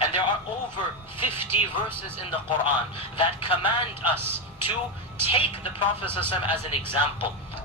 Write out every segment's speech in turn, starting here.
And there are over 50 verses in the Quran that command us to take the Prophet ﷺ as an example.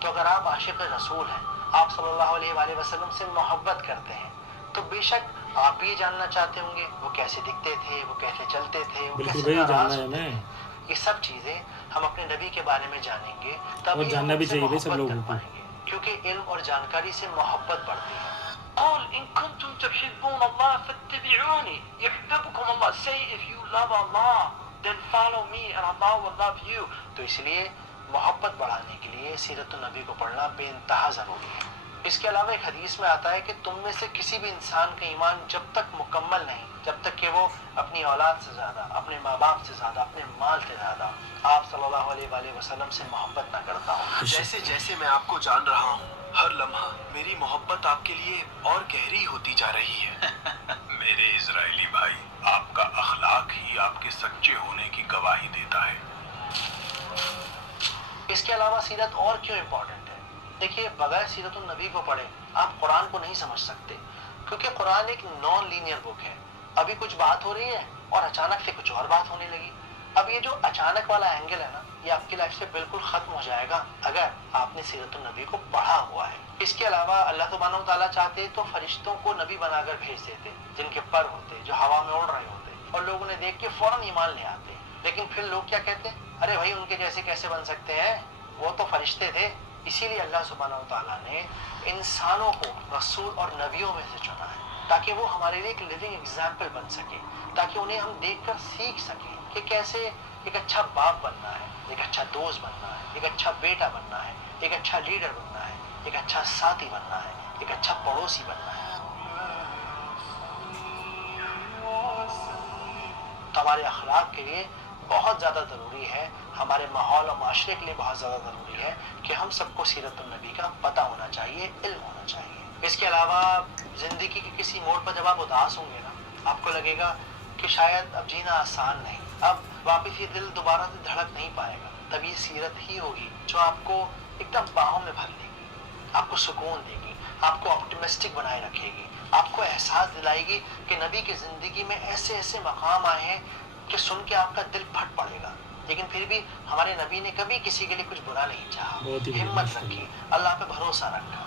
تو اگر آپ عاشق رسول ہیں, آپ صلی اللہ علیہ وآلہ وسلم سے محبت کرتے ہیں, تو بے شک آپ بھی یہ جاننا چاہتے ہوں گے وہ کیسے دکھتے تھے, وہ کیسے چلتے تھے, وہ بالکل کیسے بھائی, ناراض جاننا ہے ہوتے ہمیں, تھے. یہ سب چیزیں ہم اپنے نبی کے بارے میں جانیں گے, اور تبھی جاننا ہم بھی ان سے چاہیے بھائی سب محبت لوگوں کر کو. پائیں گے, کیونکہ علم اور جانکاری سے محبت بڑھتی ہے. قل إن كنتم تحبون الله فاتبعوني يحببكم الله. Say if you love Allah, then follow me and Allah will love you. تو اس لیے محبت بڑھانے کے لیے سیرت النبی کو پڑھنا بے انتہا ضروری ہے. اس کے علاوہ ایک حدیث میں آتا ہے کہ تم میں سے کسی بھی انسان کا ایمان جب تک مکمل نہیں, جب تک کہ وہ اپنی اولاد سے زیادہ, اپنے ماں باپ سے زیادہ, اپنے مال سے زیادہ آپ صلی اللہ علیہ وآلہ وسلم سے محبت نہ کرتا ہو. جیسے جیسے میں آپ کو جان رہا ہوں, ہر لمحہ میری محبت آپ کے لیے اور گہری ہوتی جا رہی ہے. میرے اسرائیلی بھائی, آپ کا اخلاق ہی آپ کے سچے ہونے کی گواہی دیتا ہے. اس کے علاوہ سیرت اور کیوں امپورٹنٹ ہے؟ دیکھیے, بغیر سیرت النبی کو پڑھے آپ قرآن کو نہیں سمجھ سکتے, کیونکہ قرآن ایک نان لینئر بک ہے. ابھی کچھ بات ہو رہی ہے اور اچانک سے کچھ اور بات ہونے لگی. اب یہ جو اچانک والا اینگل ہے نا, یہ آپ کی لائف سے بالکل ختم ہو جائے گا اگر آپ نے سیرت النبی کو پڑھا ہوا ہے. اس کے علاوہ اللہ سبحانہ و تعالیٰ چاہتے تو فرشتوں کو نبی بنا کر بھیج دیتے, جن کے پر ہوتے, جو ہوا میں اڑ رہے ہوتے, اور لوگوں نے دیکھ کے فوراً ایمان لے آتے. لیکن پھر لوگ کیا کہتے, ارے بھائی ان کے جیسے کیسے بن سکتے ہیں, وہ تو فرشتے تھے. اسی لیے اللہ سبحانہ و تعالیٰ نے انسانوں کو رسول اور نبیوں میں سے چنا ہے, تاکہ وہ ہمارے لیے ایک لیونگ ایگزامپل بن سکے, تاکہ انہیں ہم دیکھ کر سیکھ سکیں کہ کیسے ایک اچھا باپ بننا ہے, ایک اچھا دوست بننا ہے, ایک اچھا بیٹا بننا ہے, ایک اچھا لیڈر بننا ہے, ایک اچھا ساتھی بننا ہے, ایک اچھا پڑوسی بننا ہے. تو ہمارے اخلاق کے لیے بہت زیادہ ضروری ہے, ہمارے ماحول اور معاشرے کے لیے بہت زیادہ ضروری ہے کہ ہم سب کو سیرت النبی کا پتہ ہونا چاہیے, علم ہونا چاہیے. اس کے علاوہ زندگی کے کسی موڑ پر جب آپ اداس ہوں گے نا, آپ کو لگے گا کہ شاید اب جینا آسان نہیں, اب واپس یہ دل دوبارہ سے دھڑک نہیں پائے گا, تب یہ سیرت ہی ہوگی جو آپ کو ایک دم باہوں میں بھر لے گی, آپ کو سکون دے گی, آپ کو آپٹیمسٹک بنائے رکھے گی, آپ کو احساس دلائے گی کہ نبی کی زندگی میں ایسے ایسے مقام آئے ہیں کہ سن کے آپ کا دل پھٹ پڑے گا, لیکن پھر بھی ہمارے نبی نے کبھی کسی کے لیے کچھ برا نہیں چاہا, ہمت رکھی, اللہ پہ بھروسہ رکھا.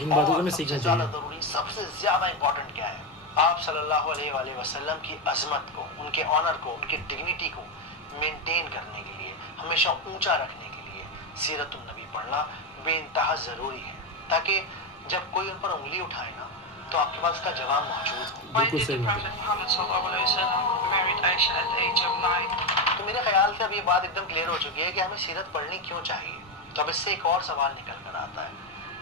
ان باتوں سے میں سب سیکھنا سے زیادہ چاہیے. ضروری, سب سے زیادہ امپورٹنٹ کیا ہے, آپ صلی اللہ علیہ وآلہ وسلم کی عظمت کو, ان کے آنر کو, ان کی ڈگنیٹی کو مینٹین کرنے کے لیے, ہمیشہ اونچا رکھنے کے لیے سیرت النبی پڑھنا بے انتہا ضروری ہے, تاکہ جب کوئی ان پر انگلی اٹھائے نا تو آپ کے پاس اس کا جواب موجود ہو. Why بالکل did the صحیح بات Prophet Muhammad sallallahu alaihi wasallam married Aisha at the age of 9? تو میرے خیال سے اب یہ بات ایک دم کلیئر ہو چکی ہے کہ ہمیں سیرت پڑھنی کیوں چاہیے. تو اب اس سے ایک اور سوال نکل کر آتا ہے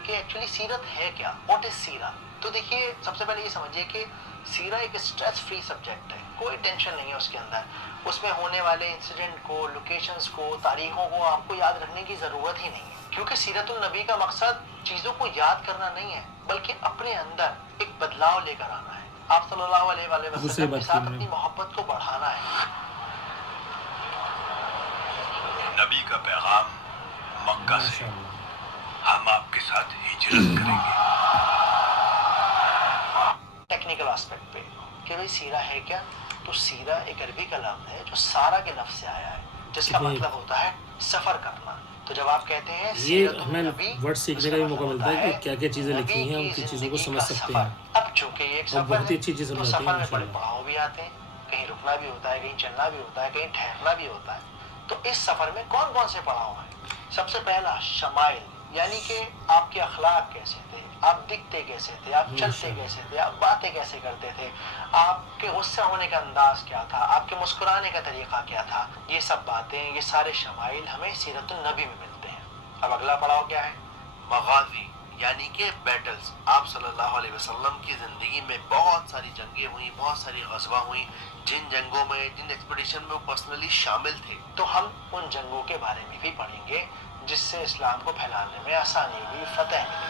کہ ایکچولی سیرت ہے کیا, واٹ از سیرہ. تو دیکھیے, سب سے پہلے یہ سمجھیے کہ سیرہ ایک اسٹریس فری سبجیکٹ ہے, کوئی ٹینشن نہیں ہے اس کے اندر. اس میں ہونے والے انسیڈنٹ کو, لوکیشنز کو, تاریخوں کو آپ کو یاد رکھنے کی ضرورت ہی نہیں ہے, کیونکہ سیرت النبی کا مقصد چیزوں کو یاد کرنا نہیں ہے, بلکہ اپنے اندر ایک بدلاؤ لے کر آنا ہے. آپ صلی اللہ علیہ وآلہ وسلم کے ساتھ اپنی محبت کو بڑھانا ہے. نبی کا پیغام مکہ سے, ہم آپ کے ساتھ ہجرت کریں گے. ٹیکنیکل آسپیکٹ پہ کہ بھئی سیرہ ہے کیا, تو سیرہ ایک عربی کا لفظ ہے جو سارا کے لفظ سے آیا ہے, جس کا مطلب ہوتا ہے سفر کرنا. تو جب آپ کہتے ہیں یہ ہمیں ورڈ سیکھنے کا بھی موقع ملتا ہے کہ کیا کیا چیزیں لکھی ہیں, ہم کن چیزوں کو سمجھ سکتے ہیں, اب چونکہ یہ ایک اور سفر بہت ہی ہے اچھی چیز تو سمجھاتے ہیں سفر میں بڑے ماشاءاللہ. پڑاؤ بھی آتے ہیں, کہیں رکنا بھی ہوتا ہے, کہیں چلنا بھی ہوتا ہے, کہیں ٹھہرنا بھی ہوتا ہے. تو اس سفر میں کون کون سے پڑاؤ ہیں؟ سب سے پہلا شمائل, یعنی کہ آپ کے اخلاق کیسے تھے, آپ دکھتے کیسے تھے, آپ چلتے کیسے تھے, آپ باتیں کیسے کرتے تھے, آپ کے غصہ ہونے کا انداز کیا تھا, آپ کے مسکرانے کا طریقہ کیا تھا. یہ سب باتیں, یہ سارے شمائل ہمیں سیرت النبی میں ملتے ہیں. اب اگلا پڑاؤ کیا ہے؟ مغازی یعنی کہ بیٹلز. آپ صلی اللہ علیہ وسلم کی زندگی میں بہت ساری جنگیں ہوئیں, بہت ساری غزوہ ہوئیں, جن جنگوں میں, جن ایکسپیڈیشن میں وہ پرسنلی شامل تھے. تو ہم ان جنگوں کے بارے میں بھی پڑھیں گے جس سے اسلام کو پھیلانے میں آسانی ہوئی, فتح ملی.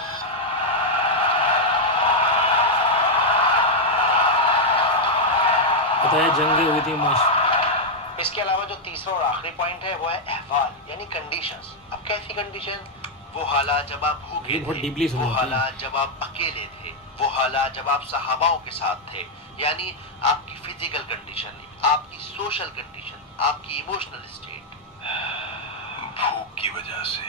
بتایا جنگیں ہوئی تھی اس کے علاوہ جو تیسرا اور آخری پوائنٹ ہے وہ ہے احوال, یعنی کنڈیشنز. اب کیسی کنڈیشن؟ وہ حالات جب آپ بھوکے یہ بہت تھے, ڈیپلی وہ سمجھاتے ہیں. حالات جب آپ اکیلے تھے, وہ حالات جب آپ صحاباؤں کے ساتھ تھے، یعنی آپ کی فزیکل کنڈیشن، آپ کی سوشل کنڈیشن، آپ کی ایموشنل اسٹیٹ. بھوک کی وجہ سے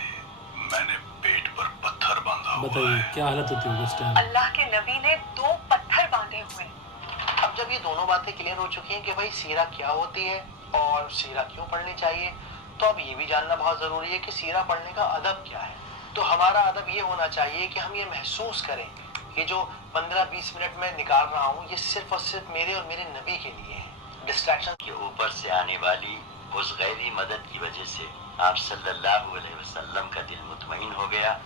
میں نے پیٹ پر پتھر باندھا ہوا بتائیے ہے. کیا حالت ہوتی ہوگی اس ٹائم. اللہ کے نبی نے 2 پتھر باندھے ہوئے. اب جب یہ دونوں باتیں کلیئر ہو چکی ہیں کہ بھائی سیرہ کیا ہوتی ہے اور سیرہ کیوں پڑھنی چاہیے، تو اب یہ بھی جاننا بہت ضروری ہے کہ سیرہ پڑھنے کا ادب کیا ہے. تو ہمارا ادب یہ ہونا چاہیے کہ ہم یہ محسوس کریں کہ جو 15-20 منٹ میں نکال رہا ہوں یہ صرف اور صرف میرے اور میرے نبی کے لیے ہے. ڈسٹریکشن کے اوپر سے آنے والی اس غیبی مدد کی وجہ سے آپ صلی اللہ علیہ وسلم کا دل مطمئن ہو گیا.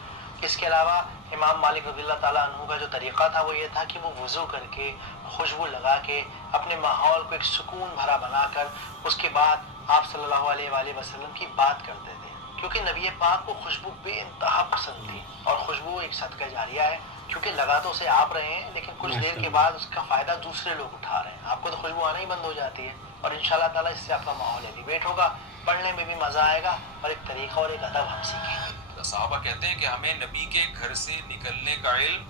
اس کے علاوہ امام مالک رضی اللہ تعالیٰ عنہ کا جو طریقہ تھا وہ یہ تھا کہ وہ وضو کر کے خوشبو لگا کے اپنے ماحول کو ایک سکون بھرا بنا کر اس کے بعد آپ صلی اللہ علیہ وآلہ وسلم کی بات کرتے تھے، کیونکہ نبی پاک کو خوشبو بے انتہا پسند تھی. اور خوشبو ایک صدقہ جاریہ ہے، کیونکہ لگا تو اسے آپ رہے ہیں لیکن کچھ دیر کے بعد اس کا فائدہ دوسرے لوگ اٹھا رہے ہیں. آپ کو تو خوشبو آنا ہی بند ہو جاتی ہے، اور انشاءاللہ تعالیٰ اس سے آپ کا ماحول ایلیویٹ ہوگا، پڑھنے میں بھی مزہ آئے گا اور ایک طریقہ اور ایک ادب ہم سیکھیں گے. صحابہ کہتے ہیں کہ ہمیں نبی کے گھر سے نکلنے کا علم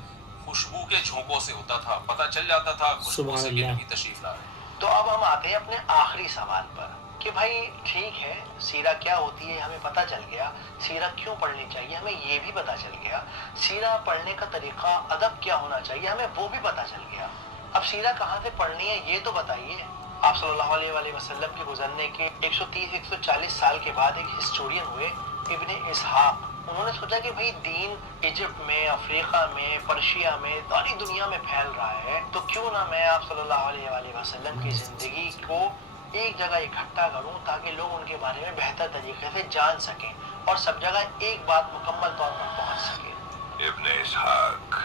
خوشبو کے جھونکوں سے ہوتا تھا، پتہ چل جاتا تھا خوشبو سے کہ نبی تشریف لا رہے ہیں. تو اب ہم آتے ہیں اپنے آخری سوال پر کہ بھائی ٹھیک ہے سیرہ کیا ہوتی ہے ہمیں پتہ چل گیا، سیرہ کیوں پڑھنی چاہیے ہمیں یہ بھی پتہ چل گیا، سیرہ پڑھنے کا طریقہ ادب کیا ہونا چاہیے ہمیں وہ بھی پتہ چل گیا. اب سیرہ کہاں سے پڑھنی ہے یہ تو بتائیے. آپ صلی اللہ علیہ وآلہ وسلم کے گزرنے کے 130-140 سال کے بعد ایک ہسٹورین ہوئے ابن اسحاق. انہوں نے سوچا کہ بھئی دین ایجپٹ میں، افریقہ میں، پرشیا میں، ساری دنیا میں پھیل رہا ہے، تو کیوں نہ میں آپ صلی اللہ علیہ وآلہ وسلم کی زندگی کو ایک جگہ اکٹھا کروں تاکہ لوگ ان کے بارے میں بہتر طریقے سے جان سکیں اور سب جگہ ایک بات مکمل طور پر پہنچ سکے. ابن اسحاق،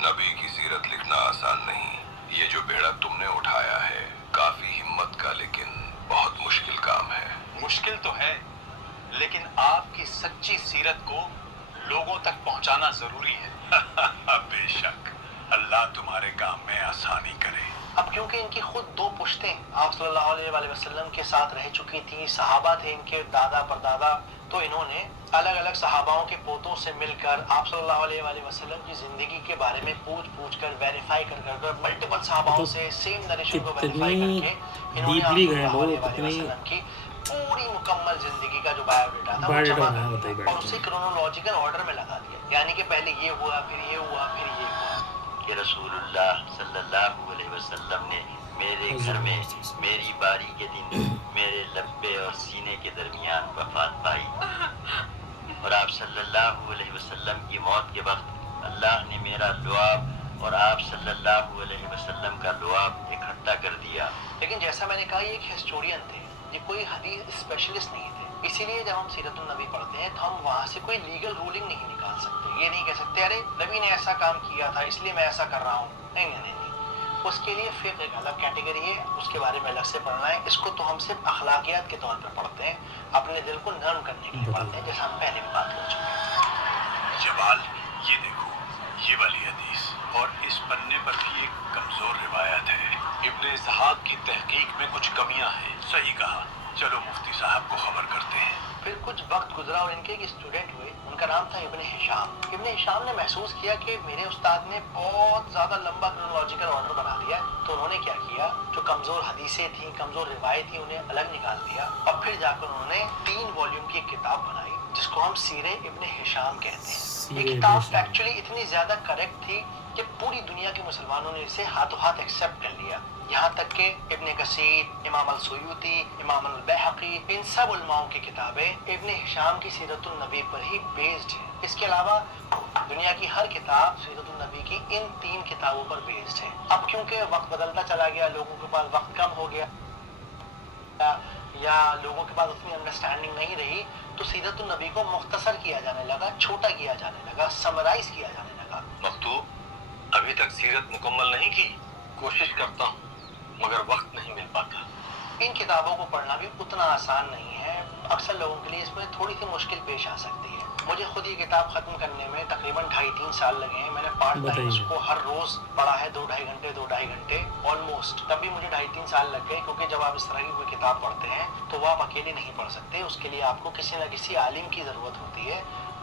نبی کی سیرت لکھنا آسان نہیں. یہ جو بیڑا تم نے اٹھایا ہے کافی ہمت کا لیکن بہت مشکل کام ہے. مشکل تو ہے لیکن آپ کی سچی سیرت کو لوگوں تک پہنچانا ضروری ہے. بے شک اللہ تمہارے کام میں آسانی کرے. اب کیونکہ ان کی خود 2 پشتیں آپ صلی اللہ علیہ وآلہ وسلم کے ساتھ رہ چکی تھیں، صحابہ تھے ان کے دادا پردادا، تو انہوں نے الگ الگ صحاباؤں کے پوتوں سے مل کر آپ صلی اللہ علیہ وآلہ وسلم کی زندگی کے بارے میں پوچھ کر ویریفائی کر ملٹیپل صحاباؤں سے سیم نریشن کو ویریفائی کر کے انہوں نے آپ صلی اللہ علیہ وآلہ وسلم کی پوری مکمل زندگی کا جو بایو ڈیٹا تھا وہ جمع کر دیا اور اسے کرونولوجیکل آرڈر میں لگا دیا، یعنی کہ پہلے یہ ہوا پھر یہ ہوا پھر یہ ہوا. کہ رسول اللہ صلی اللہ علیہ وسلم نے میرے گھر میں میری باری کے دن میرے لبے اور سینے کے درمیان وفات پائی، اور آپ صلی اللہ علیہ وسلم کی موت کے وقت اللہ نے میرا لعاب اور آپ صلی اللہ علیہ وسلم کا لعاب اکٹھا کر دیا. لیکن جیسا میں نے کہا یہ ایک ہسٹورین تھے، یہ کوئی حدیث اسپیشلسٹ نہیں تھے، اسی لیے جب ہم سیرت النبی پڑھتے ہیں تو ہم وہاں سے کوئی لیگل رولنگ نہیں نکال سکتے. یہ نہیں کہہ سکتے ارے نبی نے ایسا کام کیا تھا اس لیے میں ایسا کر رہا ہوں. نہیں. اس کے لیے فقہ ایک الگ کیٹیگری ہے، اس کے بارے میں الگ سے پڑھنا ہے. اس کو تو ہم صرف اخلاقیات کے طور پر پڑھتے ہیں، اپنے دل کو نرم کرنے کے لیے پڑھتے ہیں، جیسا ہم پہلے بھی بات کر چکے ہیں. جوال یہ دیکھو یہ والی حدیث، اور اس پنے پر بھی ایک کمزور روایت ہے. ابن اسحاق کی تحقیق میں کچھ کمیاں ہیں. صحیح کہا، چلو مفتی صاحب کو خبر کرتے ہیں. پھر کچھ وقت گزرا اور ان کے ایک اسٹوڈنٹ ہوئے، ان کا نام تھا ابن ہشام. ابن ہشام نے محسوس کیا کہ میرے استاد نے بہت زیادہ لمبا کرونولوجیکل آرڈر بنا دیا، تو انہوں نے کیا کیا، جو کمزور حدیثیں تھیں، کمزور روایت تھیں، انہیں الگ نکال دیا اور پھر جا کر انہوں نے 3 والیوم کی ایک کتاب بنائی جس کو ہم سیرہ ابن ہشام کہتے ہیں. یہ کتاب ایکچولی اتنی زیادہ کریکٹ تھی کہ پوری دنیا کے مسلمانوں نے اسے ہاتھوں ہاتھ ایکسیپٹ کر لیا، یہاں تک کہ ابن کثیر، امام السیوطی، امام البیہقی، ان سب علماؤں کی کتابیں ابن ہشام کی سیرت النبی پر ہی بیسڈ ہیں. اس کے علاوہ دنیا کی ہر کتاب سیرت النبی کی ان 3 کتابوں پر بیسڈ ہے. اب کیونکہ وقت بدلتا چلا گیا، لوگوں کے پاس وقت کم ہو گیا یا لوگوں کے پاس اتنی انڈرسٹینڈنگ نہیں رہی، تو سیرت النبی کو مختصر کیا جانے لگا، چھوٹا کیا جانے لگا، سمرائز کیا جانے لگا. مکتوب ابھی تک سیرت مکمل نہیں کی، کوشش کرتا ہوں مگر وقت نہیں مل پاتا. ان کتابوں کو پڑھنا بھی اتنا آسان نہیں ہے، اکثر لوگوں کے لیے اس میں تھوڑی سی مشکل پیش آ سکتی ہے. مجھے خود یہ کتاب ختم کرنے میں تقریباً 2.5-3 سال لگے ہیں. میں نے پارٹ ٹائم اس کو ہر روز پڑھا ہے، 2-2.5 گھنٹے آلموسٹ. تب بھی مجھے 2.5-3 سال لگ گئے، کیونکہ جب آپ اس طرح کی کوئی کتاب پڑھتے ہیں تو وہ آپ اکیلے نہیں پڑھ سکتے، اس کے لیے آپ کو کسی نہ کسی عالم کی ضرورت ہوتی ہے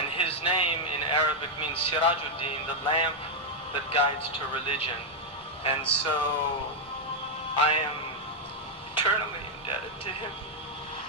And his name in Arabic means Sirajuddin, the lamp that guides to religion. And so I am eternally indebted to him.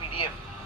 PDF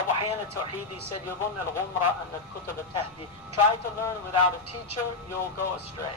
أبو حيان التوحيدي said يظن الغمرة أن الكتب تهدي. Try to learn without a teacher, you'll go astray.